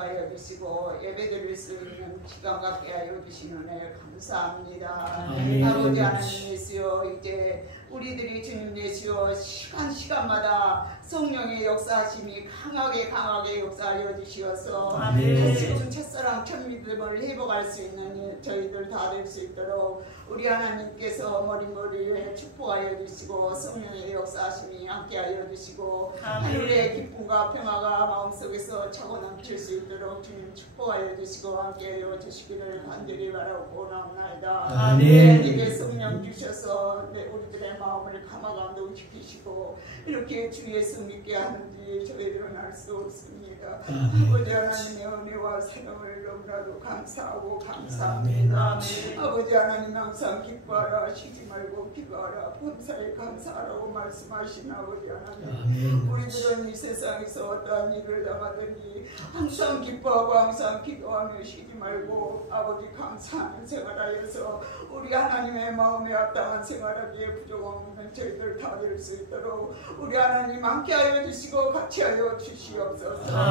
하여 주시고 예배드릴 수 있는 기간 갖게 하여 주시는 은혜 감사합니다. 아버지 하나님 예수여, 이제 우리들이 주님 예수여 시간마다 성령의 역사하심이 강하게 역사하여 주시어서 다시금 첫사랑 첫 믿음을 회복할 수 있는 저희들 다 될 수 있도록 우리 하나님께서 머리에 축복하여 주시고 성령의 역사하심이 함께하여 주시고 하늘의 기쁨과 평화가 마음속에서 차고 넘칠 수 있도록 주님 축복하여 주시고 함께하여 주시기를 간절히 바라고 나옵나이다. 우리에게 성령 주셔서 우리들의 마음을 감화감동 시키시고 이렇게 주 예수 믿게 하는지 저희들은 알 수 없습니다. 아버지 하나님의 은혜와 사랑을 너무나도 감사하고 감사합니다. 아버지 하나님 항상 기뻐하라, 쉬지 말고 기도하라, 범사에 감사하라고 말씀하신 아버지 하나님, 우리들은 이 세상에서 어떠한 일을 당하더니 항상 기뻐하고 항상 기도하며 쉬지 말고 아버지 감사하는 생활하여서 우리 하나님의 마음에 합당한 생활하기에 부족 없는 저희들 다 될 수 있도록 우리 하나님 함께하여 주시고 같이하여 주시옵소서.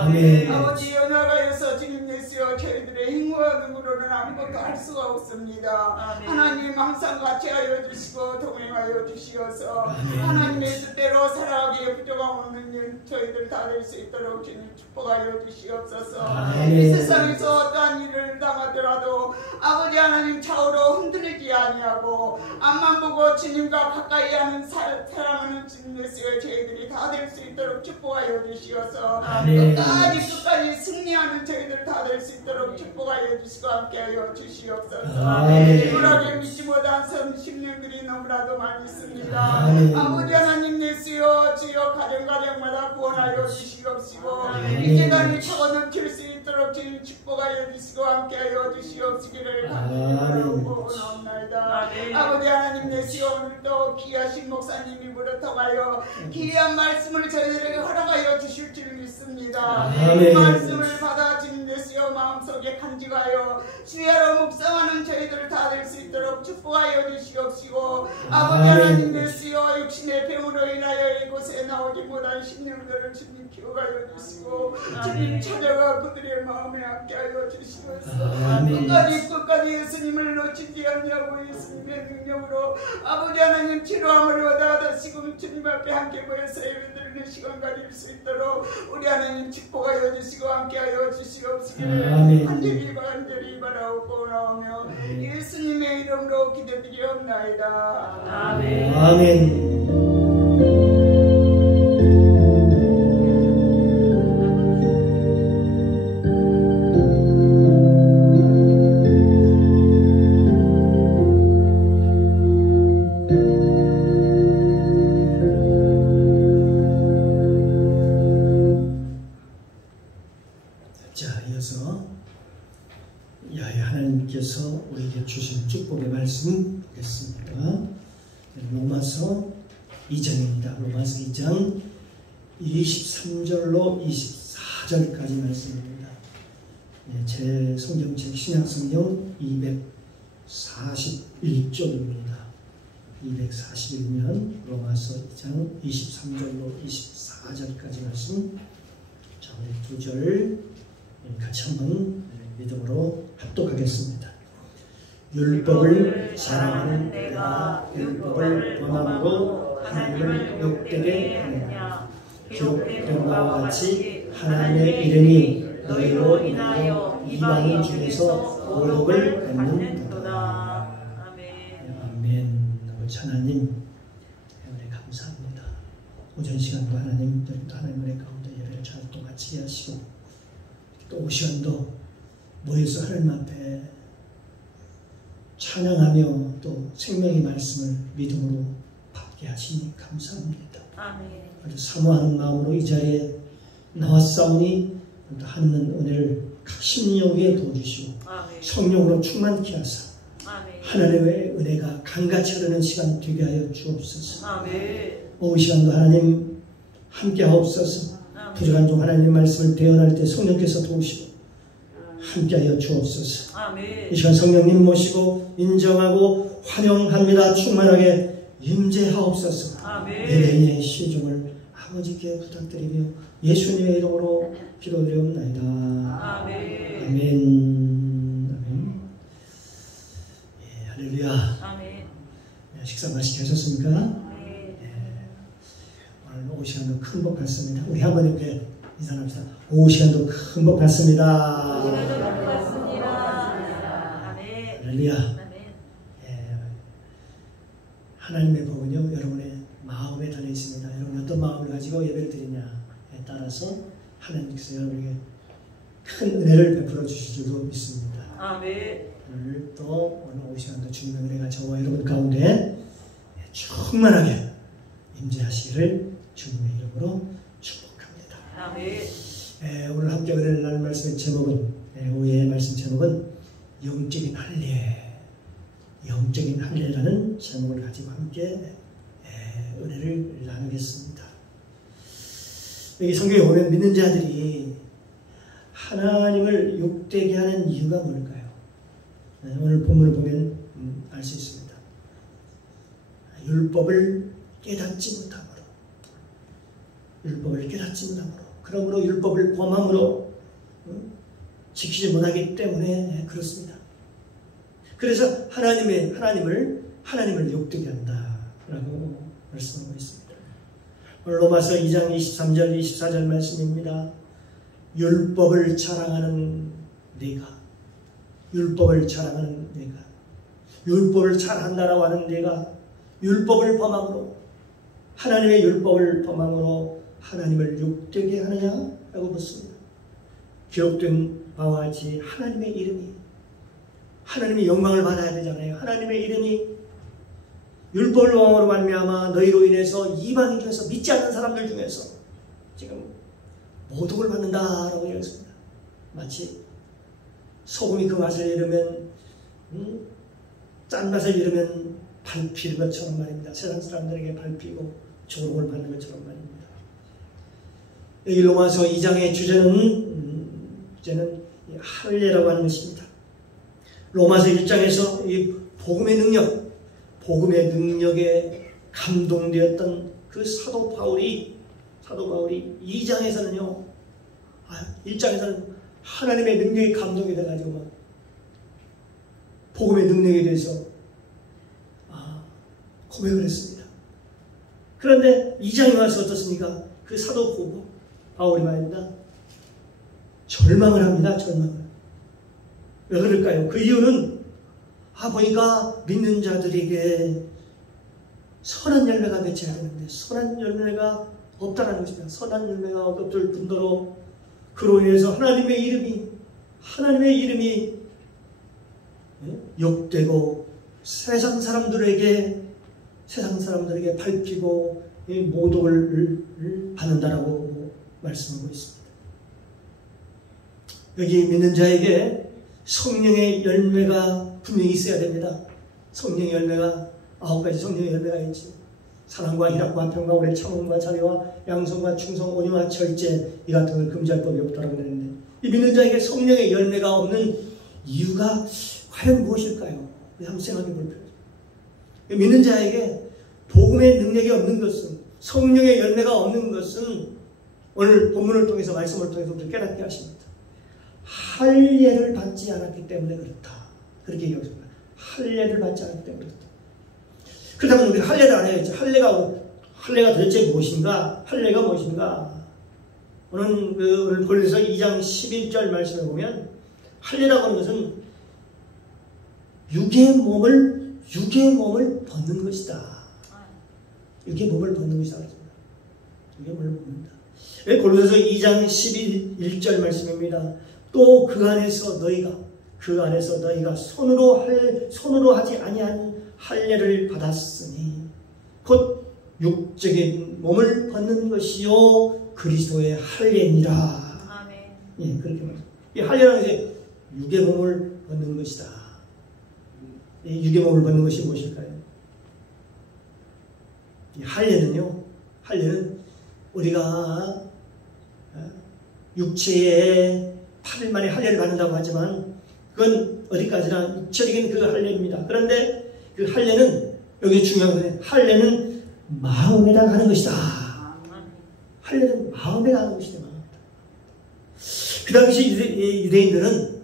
아버지 연합하여서 주님 예수여 저희들의 힘과 능으로는 아무것도 할 수가 없습니다. 하나님 항상 같이하여 주시고 동행하여 주시어서 하나님의 뜻대로 살아가기에 부족함 없는 일 저희들 다 될 수 있도록 주님 축복하여 주시옵소서. 이 세상에서 어떠한 일을 당하더라도 아버지 하나님 좌우로 흔들리지 아니하고 앞만 보고 주님과 가까이 하는 사랑하는 주님 예수여 저희들이 다 될 수 있도록 축복하여 주시어서 끝까지 승리하는 저희들 다 될 수 있도록 축복하여 주시고 함께하여 주시옵소서. 불하게 믿지 못한 심령들이 너무나도 많이 있습니다. 아버지 하나님 예수여 주여 가정마다 구원하여 주시옵시고 이 계단이 차고 넘칠 수 있도록 주님 축복하여 주시고 함께하여 주시옵시기를 간절하고 원하옵나이다. 아버지 하나님 예수여 오늘도 귀하신 목사님이 물어 통하여 귀한 말씀을 저희들에게 허락하여 주실 줄 믿습니다. 그 말씀을 받아 주님 예수여 마음속에 간직하여 주야로 묵상하는 저희들 다 될 수 있도록 축복하여 주시옵시고 아버지 하나님 예수여 육신의 병으로 인하여 이곳에 나오지 못한 심령들을 주님 기억하여 주시고 주님 찾아가 그들의 마음에 함께하여 주시옵소서. 끝까지 예수님을 놓치지 않냐고 예수님의 능력으로 아버지 하나님 치료함을 얻어 다시금 주님 앞에 함께 모여서 예배드리는 시간 가질 수 있도록 우리 하나님 축복하여 주시고 함께하여 주시옵시기를 간절히 바라옵고 나오며 예수님의 이름으로 기도드리옵나이다. 아멘. 하나님께서 우리에게 주신 축복의 말씀 보겠습니다. 로마서 2장입니다. 로마서 2장 23절로 24절까지 말씀입니다. 제 성경책 신약성경 241쪽입니다. 241면 로마서 2장 23절로 24절까지 말씀. 자, 우리 두 절 같이 한번 믿음으로 합독하겠습니다. 율법을 사랑하는 내가 율법을 범함으로 하나님을 욕되게 하느냐. 기록된 바와 같이 하나님의 이름이 너희로 인하여 이방인 중에서 모욕을 받는도다. 아멘. 아버지 하나님 은혜 감사합니다. 오전 시간도 하나님 하나님의 가운데 예배를 잘 또 같이 하시고 또 이 시간도 모여서 하나님 앞에 찬양하며 또 생명의 말씀을 믿음으로 받게 하시니 감사합니다. 아주 사모하는 마음으로 이 자리에 나왔사오니 하는 은혜를 각 심령 위에 도와주시고 성령으로 충만케 하사 하나님의 은혜가 강같이 흐르는 시간 되게 하여 주옵소서. 이 시간도 하나님 함께 하옵소서. 부족한 종 하나님의 말씀을 대언할 때 성령께서 도우시고 함께하여 주옵소서. 이 시간 성령님 모시고 인정하고 환영합니다. 충만하게 임재하옵소서. 예배의 시종을 아버지께 부탁드리며 예수님의 이름으로 기도드리옵나이다. 아멘. 예, 할렐루야. 아멘. 식사 맛있게 하셨습니까? 오늘 오후 시간도 큰 복 받습니다. 우리 한번 옆에 인사합시다. 오후 시간도 큰 복 받습니다. 할렐루야. 하나님의 복은요, 여러분의 마음에 달려 있습니다. 여러분 어떤 마음을 가지고 예배를 드리냐에 따라서 하나님께서 여러분에게 큰 은혜를 베풀어 주실 줄도 믿습니다. 아멘. 오늘 오후 시간도 주님의 은혜가 저와 여러분 가운데 충만하게 임재하시기를 주님의 이름으로 축복합니다. 아멘. 오늘 함께 은혜를 나눌 말씀의 제목은, 오후의 말씀 제목은 영적인 할례, 영적인 할례라는 제목을 가지고 함께 은혜를 나누겠습니다. 여기 성경에 보면 믿는 자들이 하나님을 욕되게 하는 이유가 뭘까요? 오늘 본문을 보면 알 수 있습니다. 율법을 깨닫지 못함으로, 율법을 깨닫지 못함으로, 그러므로 율법을 범함으로 지키지 못하기 때문에 그렇습니다. 그래서 하나님을 욕되게 한다라고 말씀하고 있습니다. 오늘 로마서 2장 23절 24절 말씀입니다. 율법을 자랑하는 내가, 율법을 자랑하는 내가, 율법을 잘한다라고 하는 내가 율법을 범함으로, 하나님의 율법을 범함으로 하나님을 욕되게 하느냐라고 묻습니다. 기록된 바와 같이 하나님의 이름이, 하나님의 영광을 받아야 되잖아요. 하나님의 이름이 율법을 범함으로 말미암아 너희로 인해서 이방인 중에서 믿지 않는 사람들 중에서 지금 모독을 받는다라고 얘기했습니다. 마치 소금이 그 맛을 잃으면 짠맛을 잃으면 밟히는 것처럼 말입니다. 세상 사람들에게 밟히고 조롱을 받는 것처럼 말입니다. 여기 로마서 2장의 주제는 할례라고 하는 것입니다. 로마서 1장에서 이 복음의 능력에 감동되었던 그 사도 바울이 2장에서는요, 1장에서는 하나님의 능력에 감동이 돼가지고 막 복음의 능력에 대해서 고백을 했습니다. 그런데 2장에 와서 어떻습니까? 그 사도 바울이 말입니다. 절망을 합니다. 절망을. 왜 그럴까요? 그 이유는 보니까 믿는 자들에게 선한 열매가 맺혀야 되는데 선한 열매가 없다는 것입니다. 선한 열매가 없을 뿐더러 그로 인해서 하나님의 이름이 욕되고 세상 사람들에게 밟히고 모독을 받는다라고 말씀하고 있습니다. 여기 믿는 자에게 성령의 열매가 분명히 있어야 됩니다. 성령의 열매가 9가지 성령의 열매가 있지. 사랑과 희락과 화평과 오래 참음과 자비와 양성과 충성, 온유와 절제, 이 같은 걸 금지할 법이 없다고 그랬는데, 이 믿는 자에게 성령의 열매가 없는 이유가 과연 무엇일까요? 한번 생각해 볼 필요가 있습니다. 믿는 자에게 복음의 능력이 없는 것은, 성령의 열매가 없는 것은 오늘 본문을 통해서, 말씀을 통해서 깨닫게 하십니다. 할례를 받지 않았기 때문에 그렇다. 그렇게 얘기합니다. 할례를 받지 않았기 때문에 그렇다. 그렇다면 우리가 할례를 알아야죠. 할례가 도대체 무엇인가? 할례가 무엇인가? 오늘 골로새 2장 11절 말씀을 보면 할례라고 하는 것은 육의 몸을 벗는 것이다. 육의 몸을 벗는 것이다. 육의 몸을 벗는다. 골로새서 2장 11절 말씀입니다. 또 그 안에서 너희가 손으로 하지 아니한 할례를 받았으니 곧 육적인 몸을 벗는 것이요 그리스도의 할례니라. 아멘. 예, 그렇게 말합니다. 이 할례라는 것이 육의 몸을 벗는 것이다. 이 육의 몸을 벗는 것이 무엇일까요? 이 할례는 우리가 육체의 8일 만에 할례를 받는다고 하지만 그건 어디까지나 육체적인 그 할례입니다. 그런데 그 할례는, 여기 중요한 것은 할례는 마음에다 하는 것이다. 할례는 마음에다 하는 것이다. 그 당시 유대인들은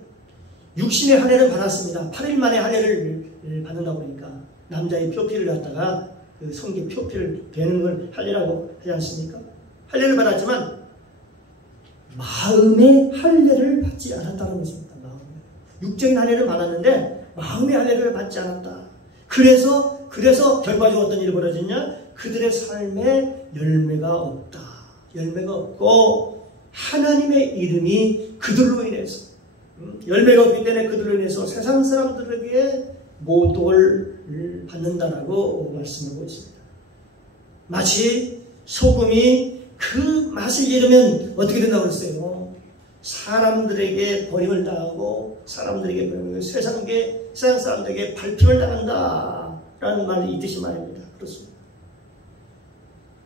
육신의 할례를 받았습니다. 8일 만에 할례를 받는다고 그러니까 남자의 표피를 갖다가 그 성기 표피를 베는 걸 할례라고 하지 않습니까? 할례를 받았지만 마음의 할례를 받지 않았다는 것입니다. 육적인 할례를 받았는데 마음의 할례를 받지 않았다. 그래서 결과적으로 어떤 일이 벌어졌냐? 그들의 삶에 열매가 없다. 열매가 없고 하나님의 이름이 그들로 인해서 열매가 없기 때문에 그들로 인해서 세상 사람들에게 모독을 받는다라고 말씀하고 있습니다. 마치 소금이 그 맛을 잃으면 어떻게 된다고 했어요? 사람들에게 버림을 당하고 사람들에게 버림을 세상 사람들에게 밟힘을 당한다라는 말이 이 뜻이 말입니다. 그렇습니다.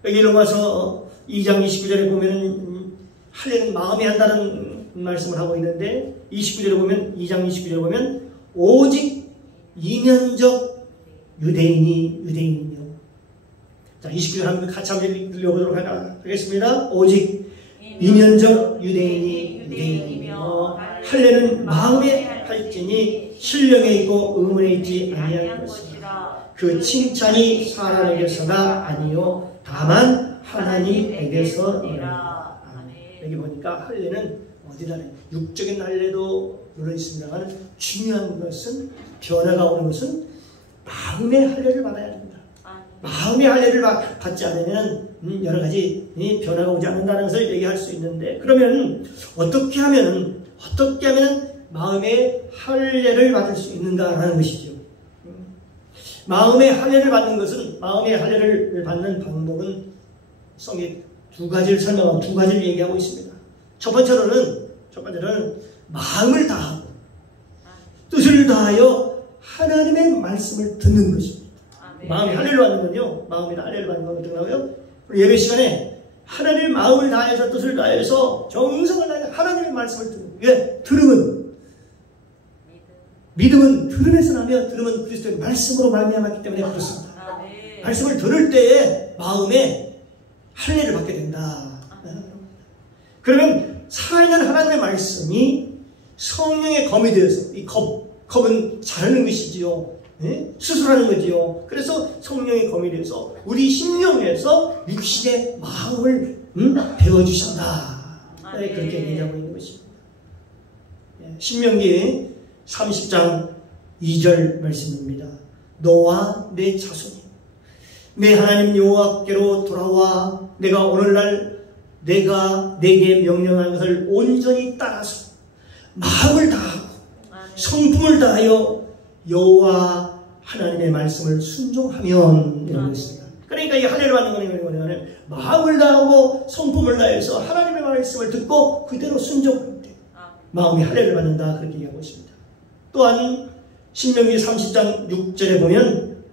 여기 로마서 2장 29절에 보면 할례는 마음이 한다는 말씀을 하고 있는데 29절에 보면 2장 29절에 보면 오직 이면적 유대인이며 자 29절 한번 같이 한번 읽어보도록 하겠습니다. 오직 이면적 유대인이며 할례는 마음에 할지니 신령에 있고 의문에 있지 아니할 것이라. 그 칭찬이 사람에게서가 아니요 다만 하나님에게서니라. 여기 보니까 할례는 어디다 육적인 할례도 물론 있습니다만 중요한 것은 변화가 오는 것은 마음의 할례를 받아야 됩니다. 마음의 할례를 받지 않으면 여러 가지 변화가 오지 않는다는 것을 얘기할 수 있는데 그러면 어떻게 하면 마음의 할례를 받을 수 있는가라는 것이죠. 마음의 할례를 받는 것은 마음의 할례를 받는 방법은 성경 두 가지를 설명하고 두 가지를 얘기하고 있습니다. 첫 번째로는 마음을 다하고 뜻을 다하여 하나님의 말씀을 듣는 것입니다. 마음의 할례를 받는 건요. 마음의 할례를 받는 건 어떻게 나와요? 예배 시간에 하나님의 마음을 다해서 뜻을 다해서 정성을 다해서 하나님의 말씀을 듣는 왜? 믿음은 들음에서 나며 들음은 그리스도의 말씀으로 말미암았기 때문에 그렇습니다. 말씀을 들을 때에 마음에 할례를 받게 된다. 그러면 살아있는 하나님의 말씀이 성령의 검이 되어서 이 검은 자르는 것이지요. 수술하는 거지요. 그래서 성령의 검이 되어서 우리 심령에서 육신의 마음을 배워주신다. 그렇게 얘기하고 있는 것입니다. 신명기 30장 2절 말씀입니다. 너와 내 자손이 내 하나님 여호와께로 돌아와 내가 오늘날 내가 내게 명령한 것을 온전히 따라서 마음을 다하고 성품을 다하여 여호와 하나님의 말씀을 순종하면 이런 것입니다. 그러니까 이 할례를 받는 것은 뭐냐면 마음을 다하고 성품을 다해서 하나님의 말씀을 듣고 그대로 순종할 때 마음이 할례를 받는다 그렇게 얘기하고 있습니다. 또한 신명기 30장 6절에 보면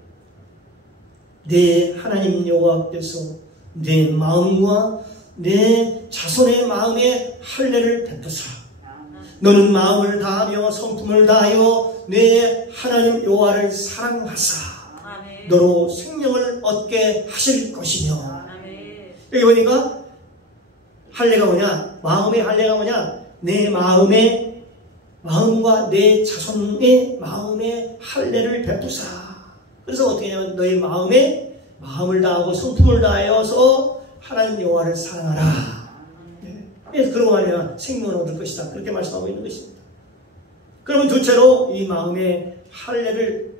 내 하나님 여호와께서 내 마음과 내 자손의 마음에 할례를 베푸사 너는 마음을 다하며 성품을 다하여 내 하나님 여호와를 사랑하사 너로 생명을 얻게 하실 것이며 여기 보니까 할례가 뭐냐? 마음의 할례가 뭐냐? 내 마음과 내 자손의 마음에 할례를 베푸사. 그래서 어떻게 하냐면 너의 마음을 다하고 성품을 다하여서 하나님 여호와를 사랑하라. 그래서 그러고 말이야 생명을 얻을 것이다. 그렇게 말씀하고 있는 것입니다. 그러면 둘째로 이 마음의 할례를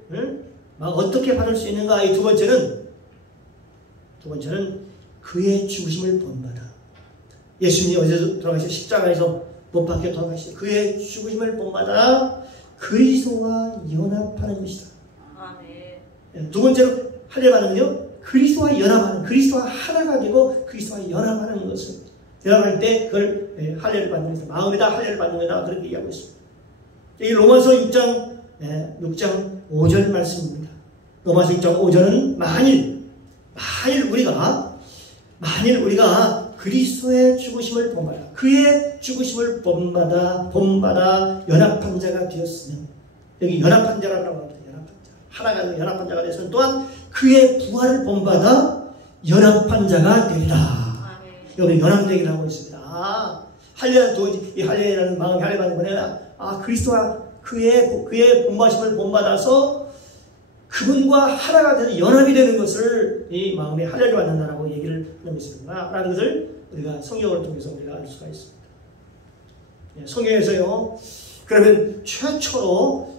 어떻게 받을 수 있는가? 이 두 번째는 그의 죽으심을 본받아. 예수님이 어디서 돌아가시고 십자가에서 못 박혀 돌아가시고 그의 죽으심을 본받아 그리스도와 연합하는 것이다. 두 번째로 할례 받으면요 그리스도와 연합하는 그리스도와 하나가 되고 그리스도와 연합하는 것을 연합할 때 그걸 할례를 받는 것이다. 마음에다 할례를 받는 것이다. 그렇게 얘기하고 있습니다. 이 로마서 6장 5절 말씀입니다. 로마서 6장 5절은 만일 우리가 그리스도의 죽으심을 본받아 그의 죽으심을 본받아 연합한 자가 되었으면 여기 연합한 자라고 합니다. 하나가 연합한 자가 되었으면 또한 그의 부활을 본받아 연합한 자가 되리라. 여기 연합되기를 하고 있습니다. 할례라는 마음이 할례 받는 거냐? 그리스도와 그의 본받으심을 본받아서 그분과 하나가 되는 연합이 되는 것을 이 마음에 할례를 받는다라고 얘기를 하는 것이구나라는 것을 우리가 성경을 통해서 우리가 알 수가 있습니다. 성경에서요. 그러면 최초로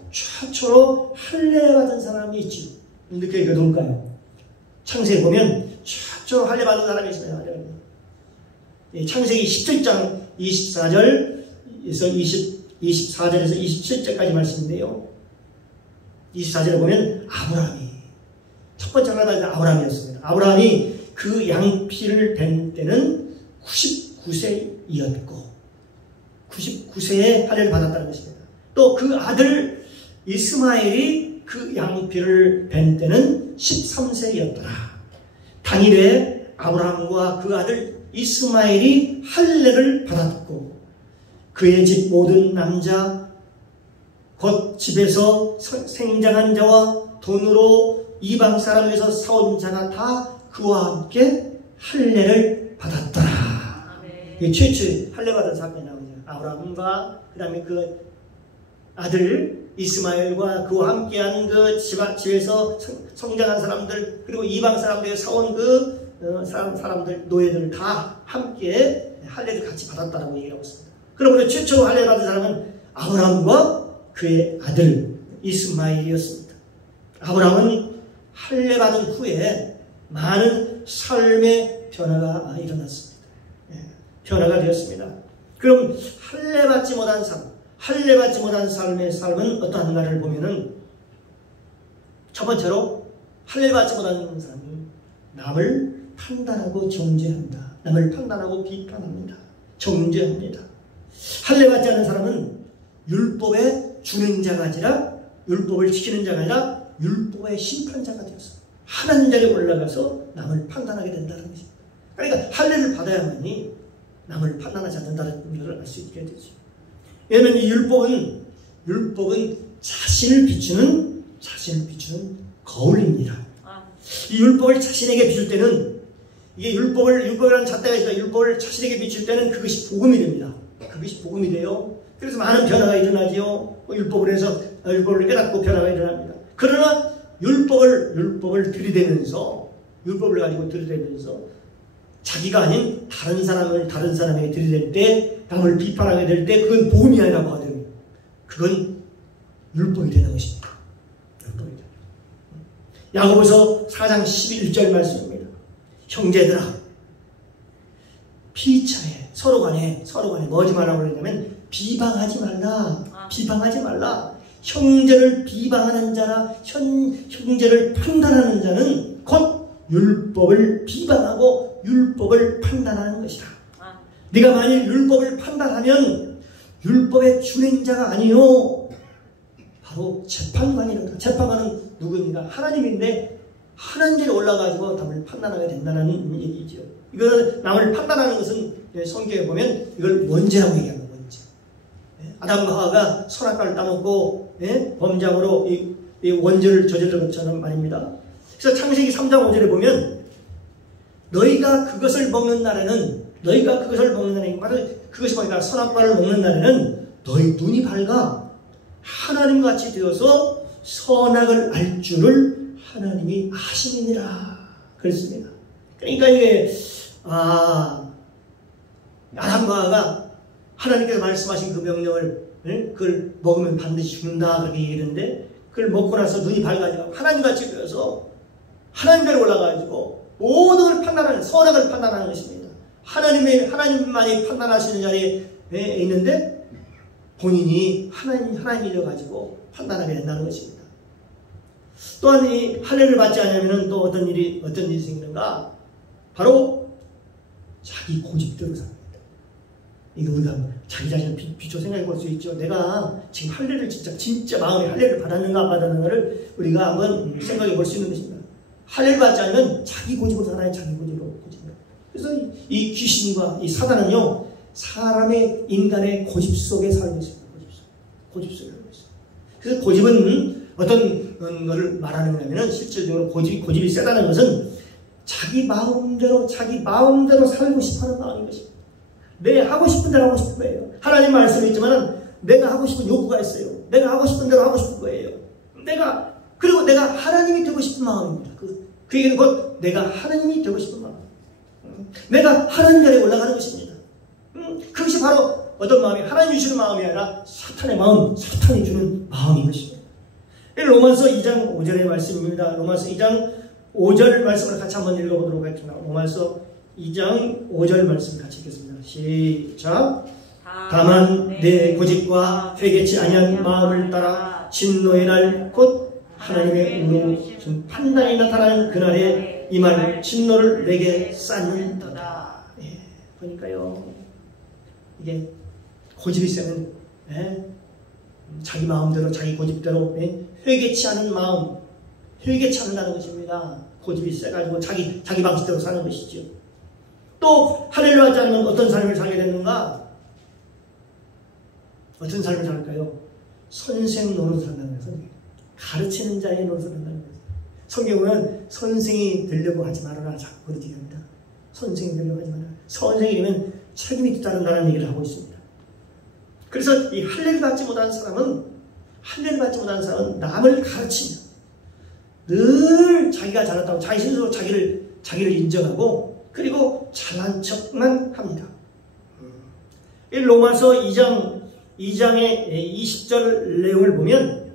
할례 받은 사람이 있지. 근데 그게 누굴까요? 창세기 보면 최초로 할례 받은 사람이 있습니다. 창세기 17장 24절에서 24절에서 27절까지 말씀인데요. 24절에 보면 아브라함이 첫 번째 할례 받은 아브라함이었습니다. 아브라함이 그 양피를 벤 때는 99세이었고 99세에 할례를 받았다는 것입니다. 또 그 아들 이스마엘이 그 양피를 벤 때는 13세였더라. 당일에 아브라함과 그 아들 이스마엘이 할례를 받았고 그의 집 모든 남자 곧 집에서 생장한 자와 돈으로 이방 사람에게서 사온 자가 다 그와 함께 할례를 받았더라. 이게 최초의 할례 받은 사건이 나오죠. 아브라함과 그 다음에 그 아들 이스마엘과 그와 함께한 그 집에서 성장한 사람들 그리고 이방 사람들에게 사온 그 사람들 노예들 다 함께 할례를 같이 받았다라고 얘기하고 있습니다. 그러므로 최초 할례 받은 사람은 아브라함과 그의 아들 이스마엘이었습니다. 아브라함은 할례 받은 후에 많은 삶의 변화가 일어났습니다. 변화가 되었습니다. 그럼 할례 받지 못한 삶의 삶은 어떠한가를 보면은 첫 번째로 할례 받지 못한 사람은 남을 판단하고 정죄한다. 남을 판단하고 비판합니다. 정죄합니다. 할례 받지 않은 사람은 율법의 준행자가 아니라 율법을 지키는 자가 아니라 율법의 심판자가 되었습니다. 하나님 자리에 올라가서 남을 판단하게 된다는 것입니다. 그러니까 할례를 받아야만이 남을 판단하지 않는다는 것을 알 수 있게 되죠. 왜냐하면 이 율법은 자신을 비추는 거울입니다. 이 율법을 자신에게 비출 때는 이게 율법이라는 잣대가 있어요. 율법을 자신에게 비출 때는 그것이 복음이 됩니다. 그것이 복음이 돼요. 그래서 많은 변화가 일어나지요. 율법을 해서 율법을 깨닫고 변화가 일어납니다. 그러나 율법을 들이대면서 율법을 가지고 들이대면서 자기가 아닌 다른 사람에게 들이댈 때 남을 비판하게 될 때 그건 복음이 아니라고 하더니 그건 율법이 되는 것입니다. 율법이 되는 야고보서 4장 11절 말씀입니다. 형제들아 피차에 서로 간에 뭐지 말라고 그러냐면 비방하지 말라. 형제를 비방하는 자나 형제를 판단하는 자는 곧 율법을 비방하고 율법을 판단하는 것이다. 네가 만일 율법을 판단하면 율법의 준행자가 아니요 바로 재판관이로다. 재판관은 누구입니까? 하나님인데 하나님께 올라가지고 남을 판단하게 된다는 얘기죠. 이걸 남을 판단하는 것은 성경에 보면 이걸 원죄라고 얘기하는 원죄. 아담과 하와가 선악과를 따먹고 범죄함으로 이 원죄를 저지른 것처럼 말입니다. 그래서 창세기 3장 5절에 보면 너희가 그것을 먹는 날에는 그것이 뭐니까 선악과를 먹는 날에는 너희 눈이 밝아 하나님같이 되어서 선악을 알 줄을 하나님이 아심이니라 그랬습니다. 그러니까 이게 아담과 하와가 하나님께서 말씀하신 그 명령을 그걸 먹으면 반드시 죽는다 그렇게 얘기했는데 그걸 먹고 나서 눈이 밝아지고 하나님같이 되어서 하나님께로 올라가지고 모든 걸 판단하는 선악을 판단하는 것입니다. 하나님만이 판단하시는 자리에 있는데 본인이 하나님이려 가지고 판단하게 된다는 것입니다. 또한 이 할례를 받지 않으면 또 어떤 일이 생기는가? 바로 자기 고집대로 삽니다. 이거 우리가 자기 자신을 비춰 생각해 볼 수 있죠. 내가 지금 할례를 진짜 마음에 할례를 받았는가 안 받았는가를 우리가 한번 생각해 볼 수 있는 것입니다. 할례를 받지 않으면 자기 고집으로 살아요. 자기 고집으로. 그래서 이 귀신과 이 사단은요 사람의 인간의 고집 속에 살고 있습니다. 고집 속에 살고 있어요. 그래서 고집은 어떤 것을 말하는 거냐면은 실질적으로 고집이 세다는 것은 자기 마음대로 살고 싶어하는 마음인 것입니다. 내 하고 싶은 대로 하고 싶은 거예요. 하나님 말씀이 있지만은 내가 하고 싶은 요구가 있어요. 내가 하고 싶은 대로 하고 싶은 거예요. 그리고 내가 하나님이 되고 싶은 마음입니다. 그 얘기는 곧 내가 하나님이 되고 싶은 마음. 내가 하나님 자리에 올라가는 것입니다. 그것이 바로 어떤 마음이 하나님이 주는 마음이 아니라 사탄의 마음, 사탄이 주는 마음인 것입니다. 로마서 2장 5절의 말씀입니다. 로마서 2장 5절 말씀을 같이 한번 읽어보도록 하겠습니다. 로마서 2장 5절 말씀 같이 읽겠습니다. 시작. 다만 내 고집과 회개치 아니한 마음을 따라 진노의 날 곧 하나님의 의로 판단이 나타나는 그날에 이 말 진노를 내게 쌓는도다. 예, 보니까요, 이게 고집이 세면 자기 마음대로 자기 고집대로 회개치 않은 마음, 회개치 않는다는 것입니다. 고집이 세가지고 자기 방식대로 사는 것이죠. 또 하늘을 하지 않는 어떤 삶을 살게 되는가? 어떤 삶을 살까요? 선생 노릇을 한다는 거예요. 선생. 가르치는 자의 노릇을 한다는 거예요. 성경은 선생이 되려고 하지 말아라 자꾸 그렇게 합니다. 선생이 되려고 하지 말아라. 선생이 되면 책임이 뒤따른다는 얘기를 하고 있습니다. 그래서 이 할례를 받지 못한 사람은 남을 가르치며 늘 자기가 잘났다고 자기 스스로 자기를 인정하고 그리고 잘난 척만 합니다. 이 로마서 2장의 20절 내용을 보면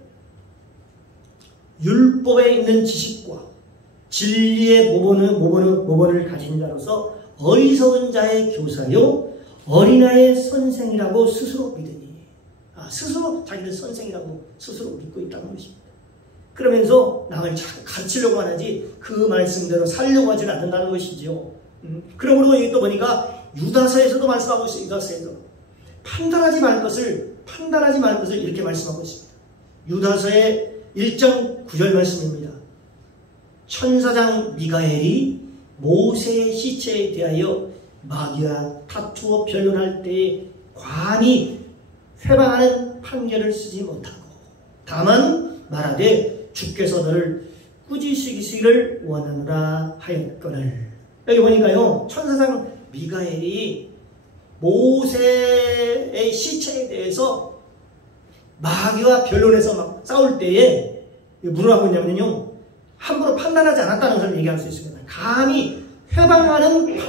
율법에 있는 지식과 진리의 모본을 가진 자로서 어리석은 자의 교사요 어린아이의 선생이라고 스스로 믿으니 스스로 자기를 선생이라고 스스로 믿고 있다는 것입니다. 그러면서 남을 자꾸 가르치려고 하지 그 말씀대로 살려고 하지 않는다는 것이죠. 그러므로 여기 또 보니까 유다서에서도 말씀하고 있어요. 유다서에서 판단하지 말 것을 이렇게 말씀하고 있습니다. 유다서의 1장 9절 말씀입니다. 천사장 미가엘이 모세의 시체에 대하여 마귀와 다투어 변론할 때에 관이 회방하는 판결을 쓰지 못하고 다만 말하되 주께서 너를 꾸짖으시기를 원하노라 하였거늘. 여기 보니까요, 천사장 미가엘이 모세의 시체에 대해서 마귀와 변론해서 막 싸울 때에 뭐라고 하고 있냐면요, 함부로 판단하지 않았다는 것을 얘기할 수 있습니다. 감히 회방하는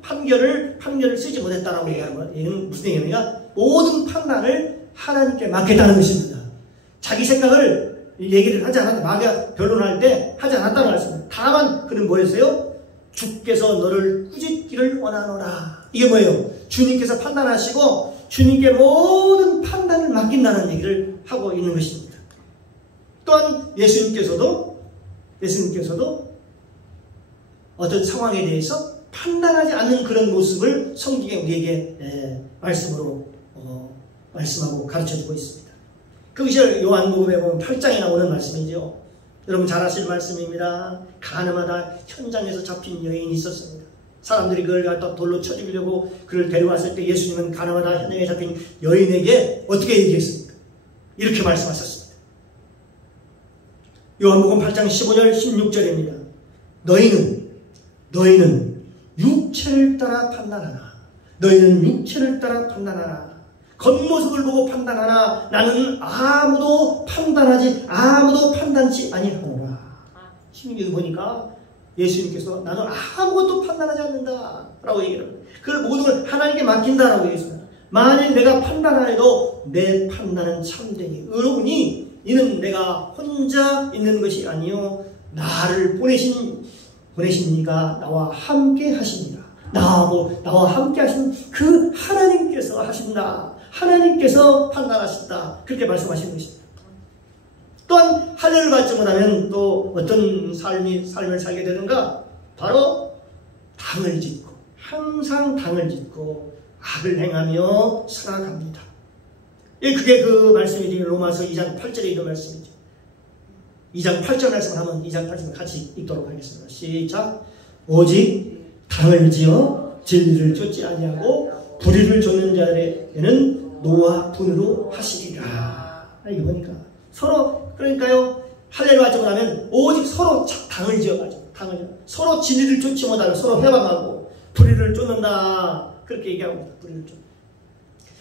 판결을 쓰지 못했다라고 얘기하는 거예요. 이건 무슨 얘기냐면 모든 판단을 하나님께 맡겼다는 것입니다. 자기 생각을 얘기를 하지 않았다. 마귀가 변론할 때 하지 않았다는 말씀입니다. 다만 그는 뭐였어요? 주께서 너를 꾸짖기를 원하노라. 이게 뭐예요? 주님께서 판단하시고 주님께 모든 판단을 맡긴다는 얘기를 하고 있는 것입니다. 또한 예수님께서도 어떤 상황에 대해서 판단하지 않는 그런 모습을 성경에 우리에게 말씀하고 가르쳐주고 있습니다. 그것이 요한복음에 보면 8장에 나오는 말씀이죠. 여러분 잘 아실 말씀입니다. 가늠하다 현장에서 잡힌 여인이 있었습니다. 사람들이 그걸 갖다 돌로 쳐 죽이려고 그를 데려왔을 때 예수님은 가늠하다 현장에 잡힌 여인에게 어떻게 얘기했습니까? 이렇게 말씀하셨습니다. 요한복음 8장 15절 16절입니다. 너희는 육체를 따라 판단하나. 너희는 육체를 따라 판단하나. 겉모습을 보고 판단하나. 나는 아무도 판단치 아니하노라. 여기 보니까 예수님께서 나는 아무것도 판단하지 않는다 라고 얘기를 합니다. 그걸 모든 걸 하나님께 맡긴다라고 얘기했습니다. 만일 내가 판단하여도 내 판단은 참되니 의로우니 이는 내가 혼자 있는 것이 아니요 나를 보내신 이가 나와 함께 하시니라. 나와 함께 하신 그 하나님께서 하신다. 하나님께서 판단하신다. 그렇게 말씀하시는 것입니다. 또한 할례를 받지 못하면 또 어떤 삶을 살게 되는가? 바로 당을 짓고 항상 당을 짓고 악을 행하며 살아갑니다. 그게 그 말씀이 로마서 2장 8절에 있는 말씀이죠. 2장 8절 말씀을 한번 2장 8절 같이 읽도록 하겠습니다. 시작. 오직 당을 지어 진리를 쫓지 아니하고 불의를 쫓는 자에게는 노와 분으로 하시리라. 이게 보니까 그러니까요, 할례를 받지 못하면 오직 서로 당을 지어가지고 서로 진리를 쫓지 못하고 서로 회방하고 불의를 쫓는다. 그렇게 얘기하고 있다. 불의를 쫓는다.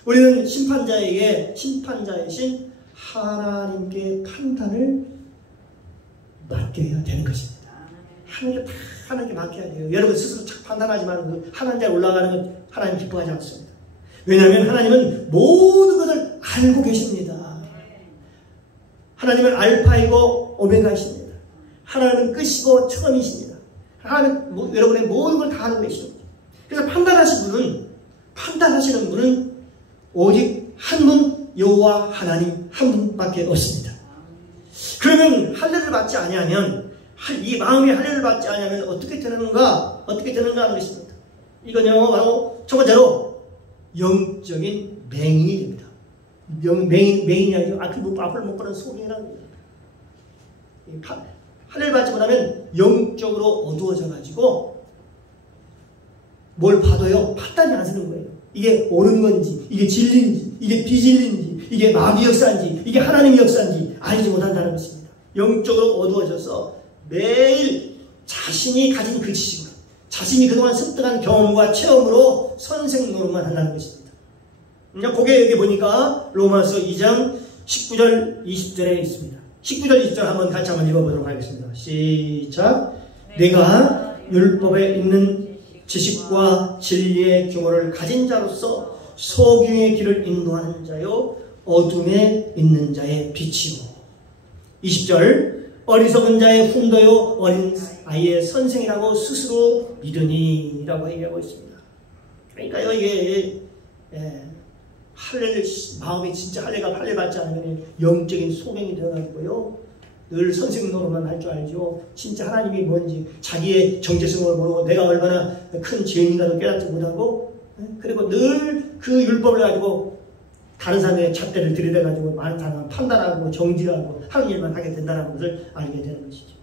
우리는 심판자이신 하나님께 판단을 맡겨야 되는 것입니다. 하나님께 맡겨야 돼요. 여러분 스스로 착 판단하지 말고 하나님 자리에 올라가는 건 하나님 기뻐하지 않습니다. 왜냐하면 하나님은 모든 것을 알고 계십니다. 하나님은 알파이고 오메가이십니다. 하나님은 끝이고 처음이십니다. 하나님 여러분의 모든 걸 다 알고 계십니다. 그래서 판단하시는 분은 오직 한 분, 여호와 하나님 한 분밖에 없습니다. 그러면 할례를 받지 아니하면, 이 마음의 할례를 받지 아니하면 어떻게 되는가 하는 것입니다. 이건요 바로 첫 번째로 영적인 맹인이 됩니다. 맹인이 아니고 앞을 못 보는 소경이라는 겁니다. 할례를 받지 못하면 영적으로 어두워져 가지고 뭘 봐도요 판단이 안 서는 거예요. 이게 옳은 건지, 이게 진리인지, 이게 비진리인지, 이게 마귀 역사인지, 이게 하나님의 역사인지 알지 못한다는 것입니다. 영적으로 어두워져서 매일 자신이 가진 그 지식으로, 자신이 그동안 습득한 경험과 체험으로 선생 노릇만 한다는 것입니다. 그게 여기 보니까 로마서 2장 19절 20절에 있습니다. 19절 20절 같이 한번 읽어보도록 하겠습니다. 시작. 내가 율법에 있는 지식과 진리의 규모를 가진 자로서 소경의 길을 인도하는 자요 어둠에 있는 자의 빛이고, 20절 어리석은 자의 훈도요 어린 아이의 선생이라고 스스로 믿으니 라고 얘기하고 있습니다. 그러니까요 이게 할례를 마음이 진짜 할례 받지 않으면 영적인 소경이 되어가지고요 늘 선생 노릇만 할 줄 알죠. 진짜 하나님이 뭔지 자기의 정체성을 모르고 내가 얼마나 큰 죄인인가도 깨닫지 못하고, 그리고 늘 그 율법을 가지고 다른 사람의 잣대를 들이대가지고 많은 사람을 판단하고 정죄하고 하는 일만 하게 된다는 것을 알게 되는 것이죠.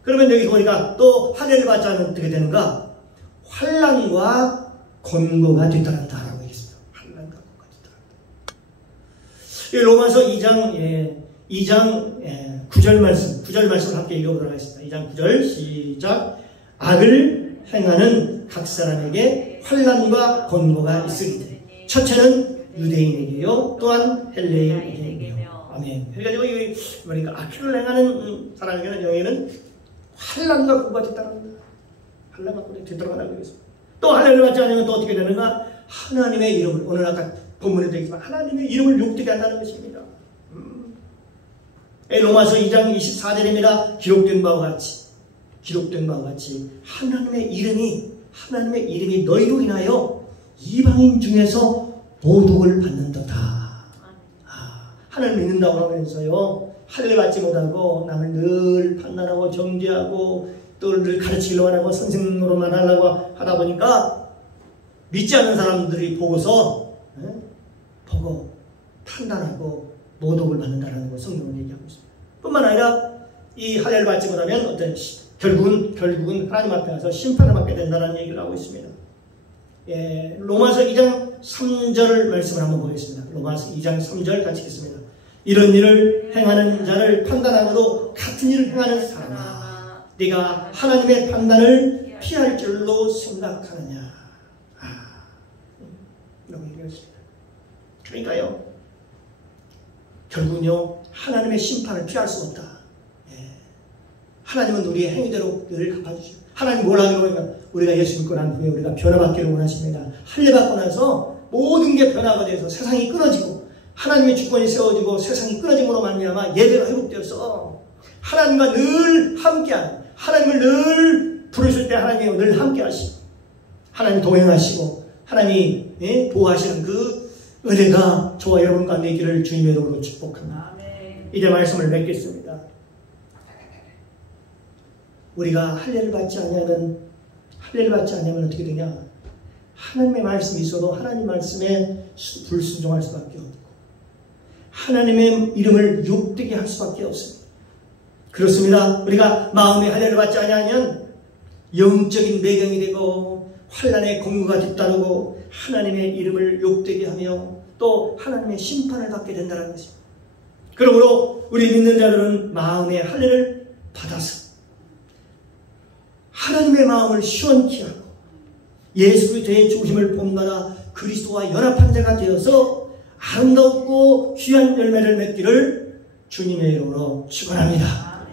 그러면 여기 보니까 또 할례를 받지 않으면 어떻게 되는가? 환난과 곤고가 뒤따른다라고 얘기했습니다. 환난과 곤고가 뒤따른다. 로마서 2장 9절 말씀을 함께 읽어보도록 하겠습니다. 2장 9절 시작. 악을 행하는 각 사람에게 환난과 곤고가 있으리되 첫째는 유대인에게요 또한 헬레인에게요. 아멘. 그래가지고 여기 그러니까 악을 행하는 사람에게는 여기는 환난과 곤고가 뒤따른다. 환난과 곤고가 뒤따른다고 얘기했습니다. 또 할례를 받지 않으면 또 어떻게 되는가? 하나님의 이름을, 오늘 아까 본문에도 있지만 하나님의 이름을 욕되게 한다는 것입니다. 로마서 2장 24절입니다. 기록된 바와 같이 하나님의 이름이 너희로 인하여 이방인 중에서 모독을 받는도다. 하나님 믿는다고 하면서요 할례 받지 못하고 남을 늘 판단하고 정죄하고 또 늘 가르치려고 하고 선생 노릇만 하려고 하다 보니까 믿지 않는 사람들이 보고 판단하고 모독을 받는다는 걸 성경은 얘기하고 있습니다. 뿐만 아니라 이 할례를 받지 못하면 결국은 하나님 앞에 가서 심판을 받게 된다는 얘기를 하고 있습니다. 로마서 2장 3절 말씀을 한번 보겠습니다. 로마서 2장 3절 같이 읽겠습니다. 이런 일을 행하는 자를 판단하고도 같은 일을 행하는 사람아, 네가 하나님의 판단을 피할 줄로 생각하느냐. 이런 얘기였습니다. 그러니까요 결국은요 하나님의 심판을 피할 수 없다. 하나님은 우리의 행위대로 늘 갚아주시고, 하나님 뭘 하기로 하면 우리가 예수 믿고 난 후에 우리가 변화받기를 원하십니다. 할례 받고 나서 모든 게 변화가 돼서 세상이 끊어지고 하나님의 주권이 세워지고 세상이 끊어짐으로 말미암아 예배가 회복되어서 하나님과 늘 함께하는, 하나님을 늘 부르실 때 하나님이 늘 함께하시고 하나님 동행하시고 하나님이 보호하시는 그 은혜가 저와 여러분 가운데 있기를 주님의 이름으로 축복합니다. 이제 말씀을 맺겠습니다. 우리가 할례를 받지 않으면 어떻게 되냐? 하나님의 말씀이 있어도 하나님 말씀에 불순종할 수밖에 없고 하나님의 이름을 욕되게 할 수밖에 없습니다. 그렇습니다. 우리가 마음의 할례를 받지 않으면 영적인 매경이 되고 환난의 공구가 뒤따르고 하나님의 이름을 욕되게 하며 또 하나님의 심판을 받게 된다는 것입니다. 그러므로 우리 믿는 자들은 마음의 할례를 받아서 하나님의 마음을 시원케 하고 예수 그리스도의 중심을 본받아 그리스도와 연합한 자가 되어서 아름답고 귀한 열매를 맺기를 주님의 이름으로 축원합니다.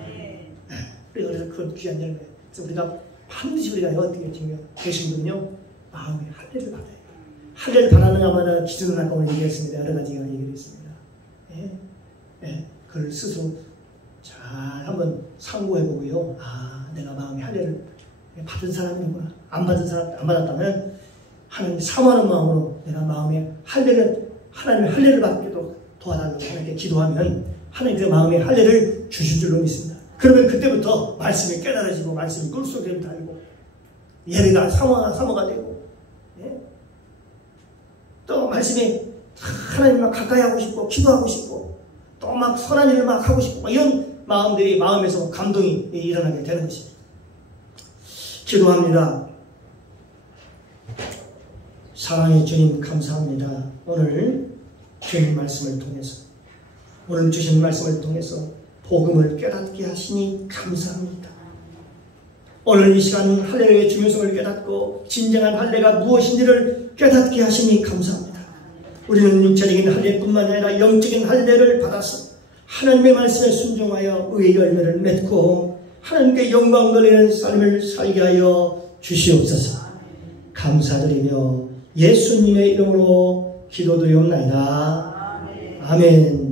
그래서 그 귀한 열매. 그래서 우리가 반드시 우리가 어떻게 되신 분요 마음에 할례를 받아야 돼요. 할례를 받았느냐마다 기준은 아까 오늘 얘기했습니다. 여러 가지가 얘기를 했습니다. 그걸 스스로 잘 한번 상고해보고요. 내가 마음에 할례를 받은 사람이구나. 안 받은 사람, 안 받았다면 하나님 사모하는 마음으로 내가 마음에 하나님의 할례를 받기도 도와달라고 하나님께 기도하면 하나님 그 마음에 할례를 주실 줄로 믿습니다. 그러면 그때부터 말씀이 깨달아지고 말씀이 꿀속에 달고 예배가 사모가 되고 또 말씀이 하나님과 가까이 하고 싶고 기도하고 싶고 또 막 선한 일을 막 하고 싶고 이런 마음들이 마음에서 감동이 일어나게 되는 것입니다. 기도합니다. 사랑의 주님 감사합니다. 오늘 주님 말씀을 통해서 오늘 주신 말씀을 통해서 복음을 깨닫게 하시니 감사합니다. 오늘 이 시간 할례의 중요성을 깨닫고 진정한 할례가 무엇인지를 깨닫게 하시니 감사합니다. 우리는 육체적인 할례뿐만 아니라 영적인 할례를 받아서 하나님의 말씀에 순종하여 의의 열매를 맺고 하나님께 영광 돌리는 삶을 살게 하여 주시옵소서. 감사드리며 예수님의 이름으로 기도드리옵나이다. 아멘.